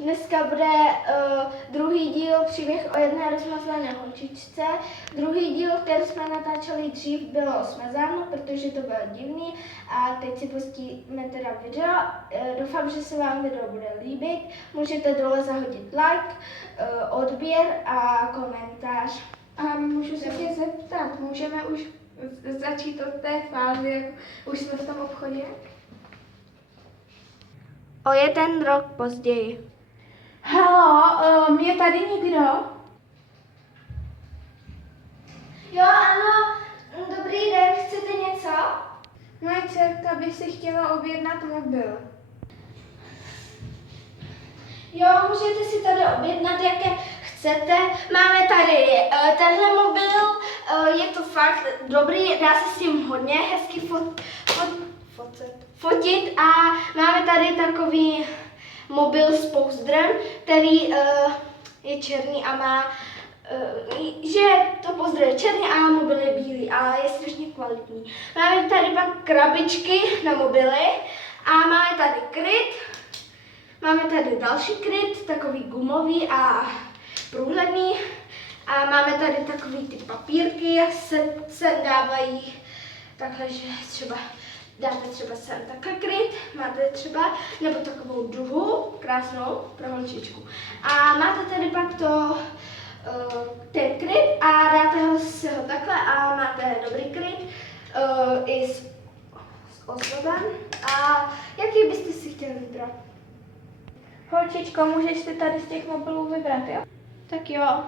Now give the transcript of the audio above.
Dneska bude druhý díl příběh o jedné rozmazlené holčičce. Druhý díl, který jsme natáčeli dřív, bylo smazáno, protože to bylo divný. A teď si pustíme teda video. Doufám, že se vám video bude líbit. Můžete dole zahodit like, odběr a komentář. A můžu se tě zeptat, můžeme už začít od té fáze, jak už jsme v tom obchodě? O 1 rok později. Halo, je tady někdo? Jo, ano, dobrý den, chcete něco? Moje dcerka by si chtěla objednat mobil. Jo, můžete si tady objednat, jaké chcete. Máme tady tenhle mobil, je to fakt dobrý, dá se s tím hodně hezky fotit a máme tady takový mobil s pouzdrem, který je černý a má, že to pouzdro je černý a mobil je bílý a je strašně kvalitní. Máme tady pak krabičky na mobily a máme tady kryt. Máme tady další kryt, takový gumový a průhledný. A máme tady takový ty papírky, jak se dávají takhle, že třeba dáte třeba sem takhle kryt, máte třeba, nebo takovou druhou, krásnou pro holčičku. A máte tady pak ten kryt a dáte si ho takhle a máte dobrý kryt i s ozdobem. A jaký byste si chtěli vybrat? Holčičko, můžeš si tady z těch mobilů vybrat, jo? Tak jo.